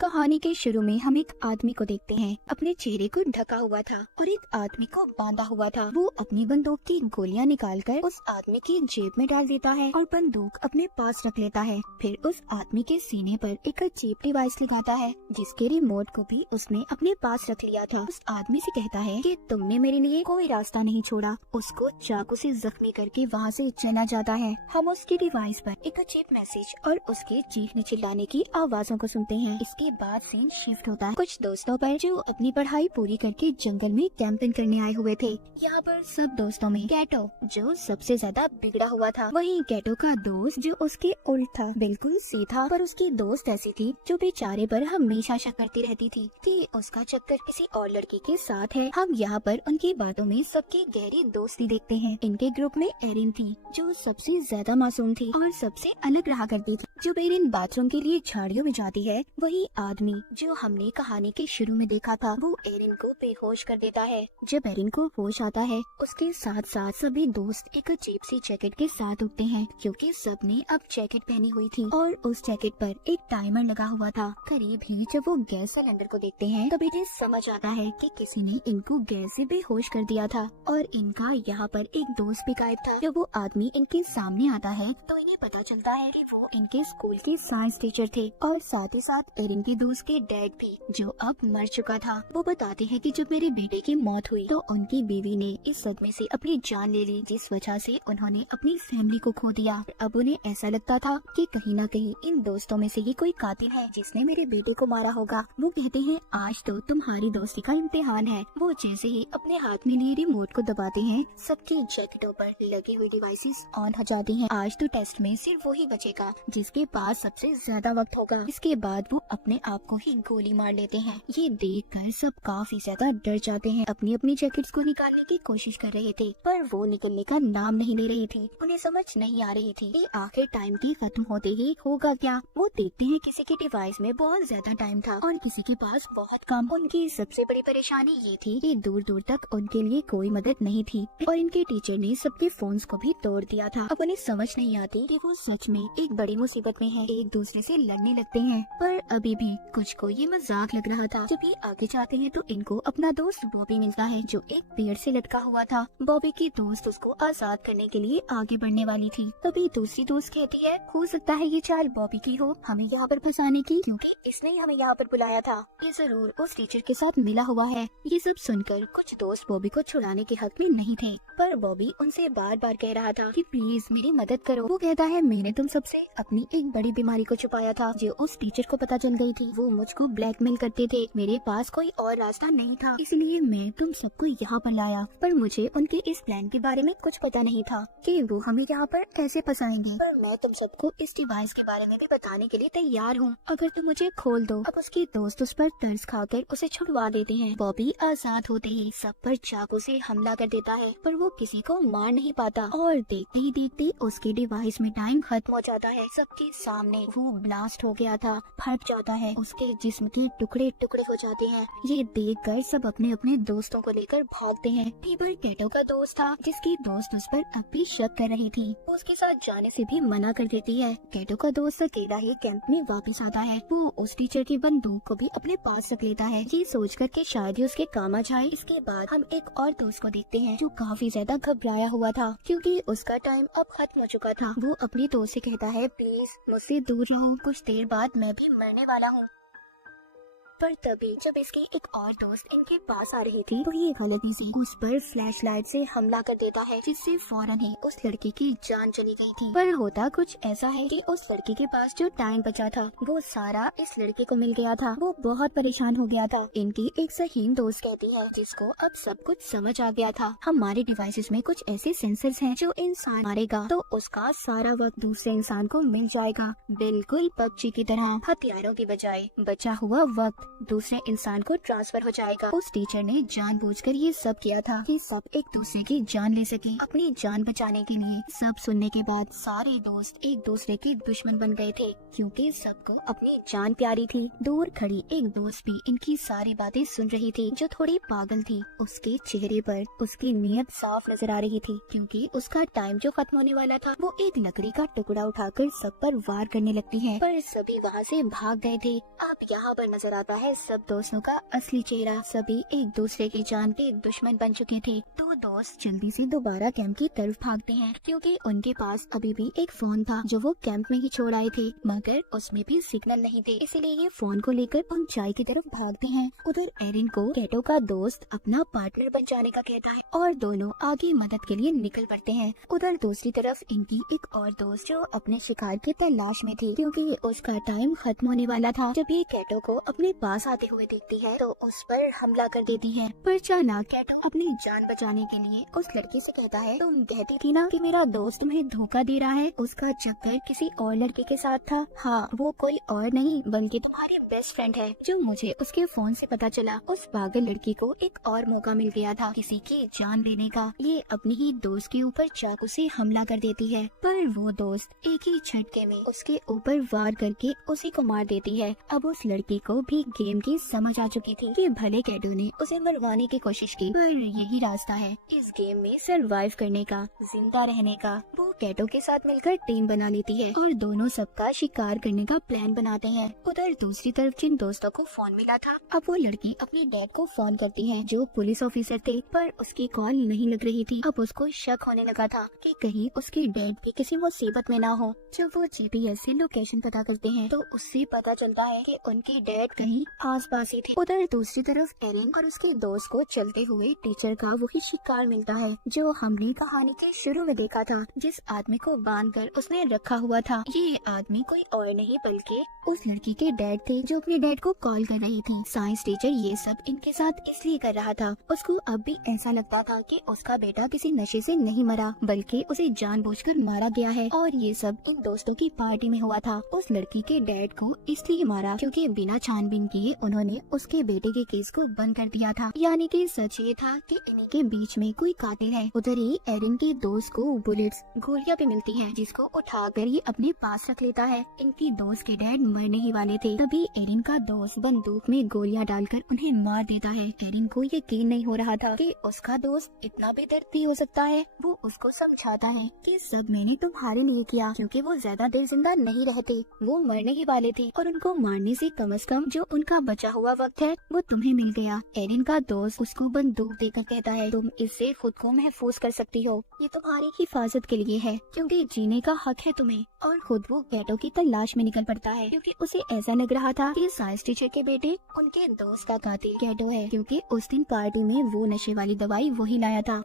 कहानी के शुरू में हम एक आदमी को देखते हैं। अपने चेहरे को ढका हुआ था और एक आदमी को बांधा हुआ था। वो अपनी बंदूक की गोलियां निकालकर उस आदमी की जेब में डाल देता है और बंदूक अपने पास रख लेता है। फिर उस आदमी के सीने पर एक चीप डिवाइस लगाता है जिसके रिमोट को भी उसने अपने पास रख लिया था। उस आदमी से कहता है कि तुमने मेरे लिए कोई रास्ता नहीं छोड़ा। उसको चाकू से जख्मी करके वहाँ से चला जाता है। हम उसकी डिवाइस पर एक चीप मैसेज और उसके चीखने चिल्लाने की आवाजों को सुनते हैं। इसके बाद सीन शिफ्ट होता है कुछ दोस्तों पर जो अपनी पढ़ाई पूरी करके जंगल में कैंपिंग करने आए हुए थे। यहाँ पर सब दोस्तों में कैटो जो सबसे ज्यादा बिगड़ा हुआ था, वहीं कैटो का दोस्त जो उसके उल्ट था, बिल्कुल सीधा। पर उसकी दोस्त ऐसी थी जो बेचारे पर हमेशा शक करती रहती थी कि उसका चक्कर किसी और लड़की के साथ है। हम यहाँ पर उनकी बातों में सबकी गहरी दोस्ती देखते हैं। इनके ग्रुप में एरिन थी जो सबसे ज्यादा मासूम थी और सबसे अलग रहा करती थी। जब एरिन बाथरूम के लिए झाड़ियों में जाती है, वही आदमी जो हमने कहानी के शुरू में देखा था वो एरिन को बेहोश कर देता है। जब एरिन को होश आता है, उसके साथ साथ सभी दोस्त एक अजीब सी जैकेट के साथ उठते हैं क्योंकि सबने अब जैकेट पहनी हुई थी और उस जैकेट पर एक टाइमर लगा हुआ था। करीब ही जब वो गैस सिलेंडर को देखते हैं तब इन्हें समझ आता है कि किसी ने इनको गैस से बेहोश कर दिया था और इनका यहाँ पर एक दोस्त भी गायब था। जब वो आदमी इनके सामने आता है तो इन्हें पता चलता है कि वो इनके स्कूल के साइंस टीचर थे और साथ ही साथ एरिन के दोस्त के डैड भी जो अब मर चुका था। वो बताते हैं कि जब मेरे बेटे की मौत हुई तो उनकी बीवी ने इस सदमे से अपनी जान ले ली, जिस वजह से उन्होंने अपनी फैमिली को खो दिया। अब उन्हें ऐसा लगता था कि कहीं न कहीं इन दोस्तों में से ही कोई कातिल है जिसने मेरे बेटे को मारा होगा। वो कहते हैं आज तो तुम्हारी दोस्ती का इम्तिहान है। वो जैसे ही अपने हाथ में लिए रिमोट को दबाते हैं, सबकी जैकेटों पर लगी हुई डिवाइसेस ऑन हो जाती हैं। आज तो टेस्ट में सिर्फ वही बचेगा जिसके पास सबसे ज्यादा वक्त होगा। इसके बाद वो अपने आप को ही गोली मार लेते हैं। ये देखकर सब काफी ज्यादा डर जाते हैं। अपनी अपनी जैकेट्स को निकालने की कोशिश कर रहे थे पर वो निकलने का नाम नहीं ले रही थी। उन्हें समझ नहीं आ रही थी कि आखिर टाइम के खत्म होते ही होगा क्या। वो देखते हैं किसी के डिवाइस में बहुत ज्यादा टाइम था और किसी के पास बहुत कम। उनकी सबसे बड़ी परेशानी ये थी कि दूर दूर तक उनके लिए कोई मदद नहीं थी और इनके टीचर ने सबके फोन्स को भी तोड़ दिया था। अब उन्हें समझ नहीं आती कि वो सच में एक बड़ी मुसीबत में है। एक दूसरे से लड़ने लगते हैं पर अभी भी कुछ को ये मजाक लग रहा था। जब ये आगे जाते हैं तो इनको अपना दोस्त बॉबी मिलता है जो एक पेड़ से लटका हुआ था। बॉबी की दोस्त उसको आजाद करने के लिए आगे बढ़ने वाली थी। तभी दूसरी दोस्त कहती है हो सकता है ये चाल बॉबी की हो, हमें यहाँ पर फंसाने की, क्योंकि इसने ही हमें यहाँ पर बुलाया था। ये जरूर उस टीचर के साथ मिला हुआ है। ये सब सुनकर कुछ दोस्त बॉबी को छुड़ाने के हक में नहीं थे पर बॉबी उनसे बार बार कह रहा था कि प्लीज मेरी मदद करो। वो कहता है मैंने तुम सबसे अपनी एक बड़ी बीमारी को छुपाया था जो उस टीचर को पता चल गई थी। वो मुझको ब्लैकमेल करते थे, मेरे पास कोई और रास्ता नहीं था, इसलिए मैं तुम सबको यहाँ पर लाया। पर मुझे उनके इस प्लान के बारे में कुछ पता नहीं था कि वो हमें यहाँ पर कैसे फंसाएंगे। पर मैं तुम सबको इस डिवाइस के बारे में भी बताने के लिए तैयार हूँ, अगर तुम मुझे खोल दो। अब उसके दोस्त उस पर तरस खाकर उसे छुड़वा देते हैं। बॉबी आजाद होते ही सब पर चाकू से हमला कर देता है पर वो किसी को मार नहीं पाता और देखते ही देखते उसके डिवाइस में टाइम खत्म हो जाता है। सबके सामने वो ब्लास्ट हो गया था, फट जाता है, उसके जिस्म के टुकड़े टुकड़े हो जाते हैं। ये देखकर सब अपने अपने दोस्तों को लेकर भागते हैं। टीबर कैटो का दोस्त था जिसकी दोस्त उस पर अब भी शक कर रही थी। वो उसके साथ जाने से भी मना कर देती है। कैटो का दोस्त अकेला ही कैंप में वापस आता है। वो उस टीचर की बंदूक को भी अपने पास रख लेता है, ये सोचकर कि शायद ही उसके काम आ जाए। इसके बाद हम एक और दोस्त को देखते हैं जो काफी ज्यादा घबराया हुआ था क्योंकि उसका टाइम अब खत्म हो चुका था। वो अपने दोस्त से कहता है प्लीज मुझसे दूर रहो, कुछ देर बाद मैं भी मरने वाला हूँ। पर तभी जब इसकी एक और दोस्त इनके पास आ रही थी तो ये गलती से उस पर फ्लैशलाइट से हमला कर देता है जिससे फौरन ही उस लड़की की जान चली गई थी। पर होता कुछ ऐसा है कि उस लड़की के पास जो टाइम बचा था वो सारा इस लड़के को मिल गया था। वो बहुत परेशान हो गया था। इनकी एक सहीन दोस्त कहती है जिसको अब सब कुछ समझ आ गया था, हमारे डिवाइसेस में कुछ ऐसे सेंसर्स हैं जो इंसान मारेगा तो उसका सारा वक्त दूसरे इंसान को मिल जाएगा, बिल्कुल पबजी की तरह। हथियारों की बजाय बचा हुआ वक्त दूसरे इंसान को ट्रांसफर हो जाएगा। उस टीचर ने जानबूझकर ये सब किया था कि सब एक दूसरे की जान ले सके, अपनी जान बचाने के लिए। सब सुनने के बाद सारे दोस्त एक दूसरे के दुश्मन बन गए थे, क्योंकि सबको अपनी जान प्यारी थी। दूर खड़ी एक दोस्त भी इनकी सारी बातें सुन रही थी, जो थोड़ी पागल थी। उसके चेहरे पर उसकी नीयत साफ नजर आ रही थी, क्योंकि उसका टाइम जो खत्म होने वाला था। वो एक लकड़ी का टुकड़ा उठाकर सब पर वार करने लगती है, पर सभी वहाँ से भाग गए थे। अब यहाँ पर नजर आता है सब दोस्तों का असली चेहरा। सभी एक दूसरे की जान के दुश्मन बन चुके थे। दो दोस्त जल्दी से दोबारा कैंप की तरफ भागते हैं, क्योंकि उनके पास अभी भी एक फोन था जो वो कैंप में ही छोड़ आए थे, मगर उसमें भी सिग्नल नहीं थे। इसलिए ये फोन को लेकर ऊंचाई की तरफ भागते हैं। उधर एरिन को कैटो का दोस्त अपना पार्टनर बन जाने का कहता है और दोनों आगे मदद के लिए निकल पड़ते हैं। उधर दूसरी तरफ इनकी एक और दोस्त जो अपने शिकार की तलाश में थी, क्योंकि उसका टाइम खत्म होने वाला था। जब ये कैटो को अपने पास आते हुए देखती है तो उस पर हमला कर देती है। पर चालाक कैटो अपनी जान बचाने के लिए उस लड़की से कहता है, तुम कहती थी ना कि मेरा दोस्त तुम्हें धोखा दे रहा है, उसका चक्कर किसी और लड़के के साथ था। हाँ, वो कोई और नहीं बल्कि तुम्हारी बेस्ट फ्रेंड है, जो मुझे उसके फोन से पता चला। उस पागल लड़की को एक और मौका मिल गया था किसी की जान लेने का। ये अपनी ही दोस्त के ऊपर चाकू से हमला कर देती है, पर वो दोस्त एक ही झटके में उसके ऊपर वार करके उसी को मार देती है। अब उस लड़की को भी गेम की समझ आ चुकी थी कि भले कैटो ने उसे मरवाने की कोशिश की, पर यही रास्ता है इस गेम में सरवाइव करने का, जिंदा रहने का। वो कैटो के साथ मिलकर टीम बना लेती है और दोनों सबका शिकार करने का प्लान बनाते हैं। उधर दूसरी तरफ जिन दोस्तों को फोन मिला था, अब वो लड़की अपने डैड को फोन करती है, जो पुलिस ऑफिसर थे, पर उसकी कॉल नहीं लग रही थी। अब उसको शक होने लगा था कि कहीं उसके डैड भी किसी मुसीबत में ना हो। जब वो जीपीएस से लोकेशन पता करते हैं तो उससे पता चलता है कि उनके डैड कहीं आसपास ही थे। उधर दूसरी तरफ एरिन और उसके दोस्त को चलते हुए टीचर का वही शिकार मिलता है, जो हमने कहानी के शुरू में देखा था, जिस आदमी को बांधकर उसने रखा हुआ था। ये आदमी कोई और नहीं बल्कि उस लड़की के डैड थे, जो अपने डैड को कॉल कर रही थी। साइंस टीचर ये सब इनके साथ इसलिए कर रहा था, उसको अब भी ऐसा लगता था कि उसका बेटा किसी नशे से नहीं मरा, बल्कि उसे जानबूझकर मारा गया है, और ये सब इन दोस्तों की पार्टी में हुआ था। उस लड़की के डैड को इसलिए मारा क्योंकि बिना छानबीन किए उन्होंने उसके बेटे के केस को बंद कर दिया था। यानी कि सच ये था कि इन्हीं के बीच में कोई कातिल है। उधर ही एरिन के दोस्त को बुलेट्स, गोलियां भी मिलती हैं, जिसको उठाकर ये अपने पास रख लेता है। इनकी दोस्त के डैड मरने ही वाले थे, तभी एरिन का दोस्त बंदूक में गोलियां डालकर उन्हें मार देता है। एरिन को यकीन नहीं हो रहा था कि उसका दोस्त इतना बेदर्द हो सकता है। वो उसको समझाता है कि सब मैंने तुम्हारे लिए किया, क्योंकि वो ज्यादा देर जिंदा नहीं रहते, वो मरने ही वाले थे, और उनको मारने से कम जो उनका बचा हुआ वक्त है वो तुम्हें मिल गया। एरिन का दोस्त उसको बंदूक देकर कहता है, तुम इससे खुद को महफूज कर सकती हो, ये तुम्हारी हिफाजत के लिए है, क्योंकि जीने का हक है तुम्हें। और खुद वो कैटो की तलाश में निकल पड़ता है, क्योंकि उसे ऐसा लग रहा था कि साइंस टीचर के बेटे उनके दोस्त का कातिल कैटो है, क्योंकि उस दिन पार्टी में वो नशे वाली दवाई वही लाया था।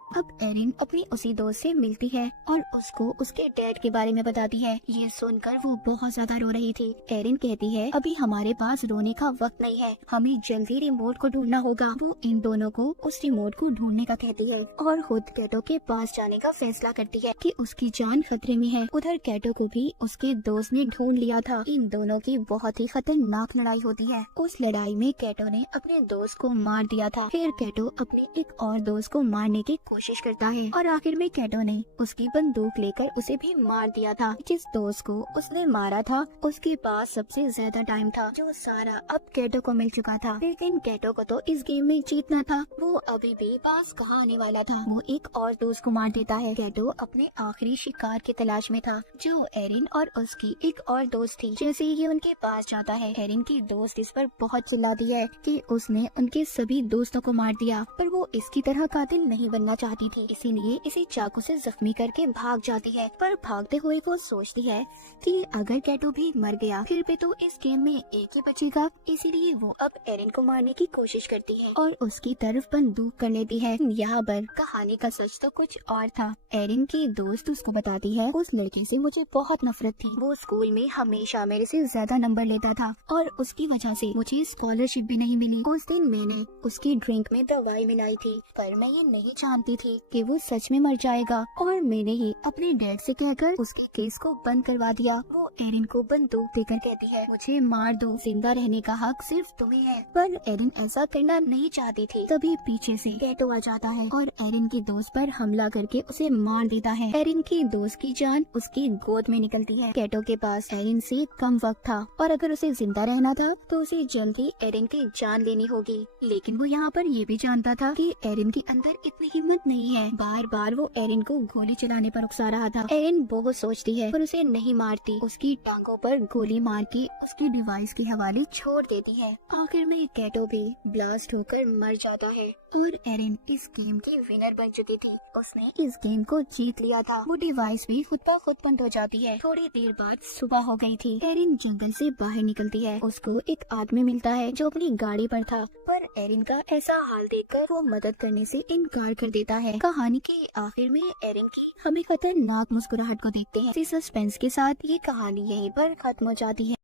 अब एरिन अपनी उसी दोस्त से मिलती है और उसको उसके डैड के बारे में बताती है। ये सुनकर वो बहुत ज्यादा रो रही थी। एरिन कहती है, अभी हमारे पास रोने का वक्त नहीं है, हमें जल्दी रिमोट को ढूंढना होगा। वो इन दोनों को उस रिमोट को ढूंढने का कहती है और खुद कैटो के पास जाने का फैसला करती है कि उसकी जान खतरे में है। उधर कैटो को भी उसके दोस्त ने ढूंढ लिया था। इन दोनों की बहुत ही खतरनाक लड़ाई होती है। उस लड़ाई में कैटो ने अपने दोस्त को मार दिया था। फिर कैटो अपने एक और दोस्त को मारने की कोशिश करता है और आखिर में कैटो ने उसकी बंदूक लेकर उसे भी मार दिया था। जिस दोस्त को उसने मारा था उसके पास सबसे ज्यादा टाइम था, जो सारा अब कैटो को मिल चुका था। लेकिन कैटो को तो इस गेम में जीतना था, वो अभी भी पास कहाँ आने वाला था। वो एक और दोस्त को मार देता है। कैटो अपने आखिरी शिकार की तलाश में था, जो एरिन और उसकी एक और दोस्त थी। जैसे ही ये उनके पास जाता है, एरिन की दोस्त इस पर बहुत चिल्लाती है कि उसने उनके सभी दोस्तों को मार दिया, पर वो इसकी तरह कातिल नहीं बनना चाहती थी, इसीलिए इसे चाकू से जख्मी करके भाग जाती है। पर भागते हुए वो सोचती है कि अगर कैटो भी मर गया फिर भी तो इस गेम में एक ही बचेगा, इसीलिए वो अब एरिन को मारने की कोशिश करती है और उसकी तरफ बंदूक कर लेती है। यहाँ पर कहानी का सच तो कुछ और था। एरिन की दोस्त उसको बताती है, उस लड़के से मुझे बहुत नफरत थी, वो स्कूल में हमेशा मेरे से ज्यादा नंबर लेता था और उसकी वजह से मुझे स्कॉलरशिप भी नहीं मिली। उस दिन मैंने उसकी ड्रिंक में दवाई मिलाई थी, पर मैं ये नहीं जानती चाहती थी कि वो सच में मर जाएगा और मैंने ही अपने डैड से कहकर उसके केस को बंद करवा दिया। वो एरिन को बंदूक देकर कहती है, मुझे मार दो, जिंदा रहने का हक सिर्फ तुम्हें है। पर एरिन ऐसा करना नहीं चाहती थी। तभी पीछे से कैटो आ जाता है और एरिन की दोस्त पर हमला करके उसे मार देता है। एरिन की दोस्त की जान उसकी गोद में निकलती है। कैटो के पास एरिन से कम वक्त था और अगर उसे जिंदा रहना था तो उसे जल्दी एरिन की जान लेनी होगी। लेकिन वो यहाँ पर ये भी जानता था कि एरिन के अंदर इतनी हिम्मत नहीं है। बार बार वो एरिन को गोली चलाने पर उकसा रहा था। एरिन बहुत सोचती है पर उसे नहीं मारती। उसकी टांगों पर गोली मार के उसकी डिवाइस के हवाले छोड़ देती है। आखिर में कैटो भी ब्लास्ट होकर मर जाता है और एरिन इस गेम की विनर बन चुकी थी। उसने इस गेम को जीत लिया था। वो डिवाइस भी खुद ब खुद बंद हो जाती है। थोड़ी देर बाद सुबह हो गई थी। एरिन जंगल से बाहर निकलती है। उसको एक आदमी मिलता है जो अपनी गाड़ी पर था, पर एरिन का ऐसा हाल देखकर वो मदद करने से इनकार कर देता है। कहानी के आखिर में एरिन की हमें खतरनाक मुस्कुराहट को देखते हैं। इसी सस्पेंस के साथ ये कहानी यहीं पर खत्म हो जाती है।